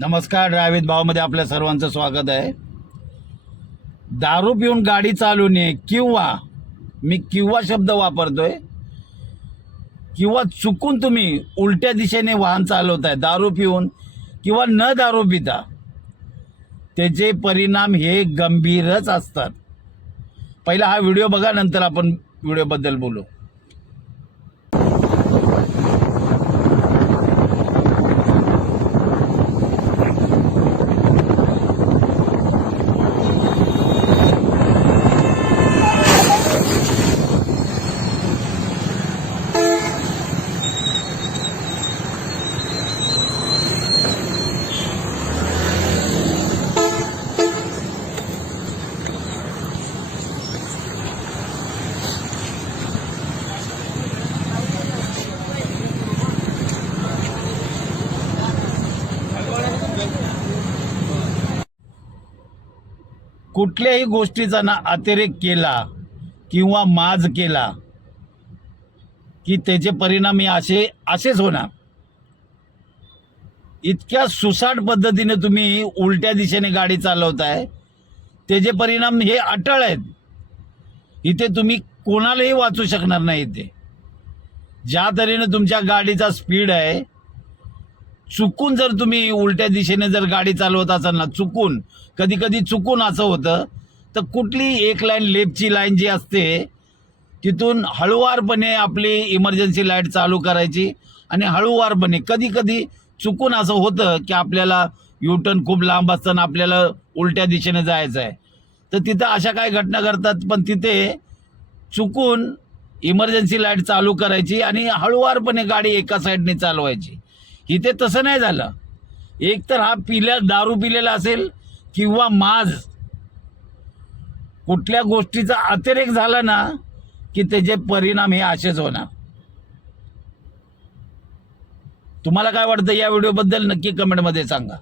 नमस्कार, ड्रायव्हिंग भावमध्ये आपल्या सर्वांचं स्वागत आहे. दारू पिऊन गाडी चालवणे किंवा किंवा शब्द वापरतोय किंवा चुकून तुम्ही उलट्या दिशेने वाहन चालवताय दारू पिऊन किंवा न दारू पिता, त्याचे परिणाम हे गंभीरच असतात. पहिला हा व्हिडिओ बघा, नंतर आपण व्हिडिओबद्दल बोलू. कुठल्याही गोष्टीचा ना अतिरेक केला किंवा माज केला की त्याचे परिणाम हे असेच होणार. इतक्या सुसाट पद्धतीने तुम्ही उलट्या दिशेने गाडी चालवताय, त्याचे परिणाम हे अटळ आहेत. इथे तुम्ही कोणालाही वाचू शकणार नाही. इथे ज्या तऱ्हेने तुमच्या गाडीचा स्पीड आहे, चुकून जर तुम्ही उलट्या दिशेने जर गाडी चालवत असाल ना, चुकून कधी कधी चुकून असं होतं, तर कुठली एक लाईन लेफ्टची लाईन जी असते तिथून हळूवारपणे आपली इमर्जन्सी लाईट चालू करायची आणि हळूवारपणे, कधी कधी चुकून असं होतं की आपल्याला युटर्न खूप लांब असताना आपल्याला उलट्या दिशेने जायचं आहे, तर तिथं अशा काय घटना घडतात. पण तिथे चुकून इमर्जन्सी लाईट चालू करायची आणि हळूवारपणे गाडी एका साईडने चालवायची. इथे तसं नाही झालं. एक तर हा दारू पिलेला असेल किंवा माज, कुठल्या गोष्टीचा अतिरेक झाला ना की त्याचे परिणाम हे असेच होणार. तुम्हाला काय वाटतं या व्हिडिओबद्दल नक्की कमेंटमध्ये सांगा.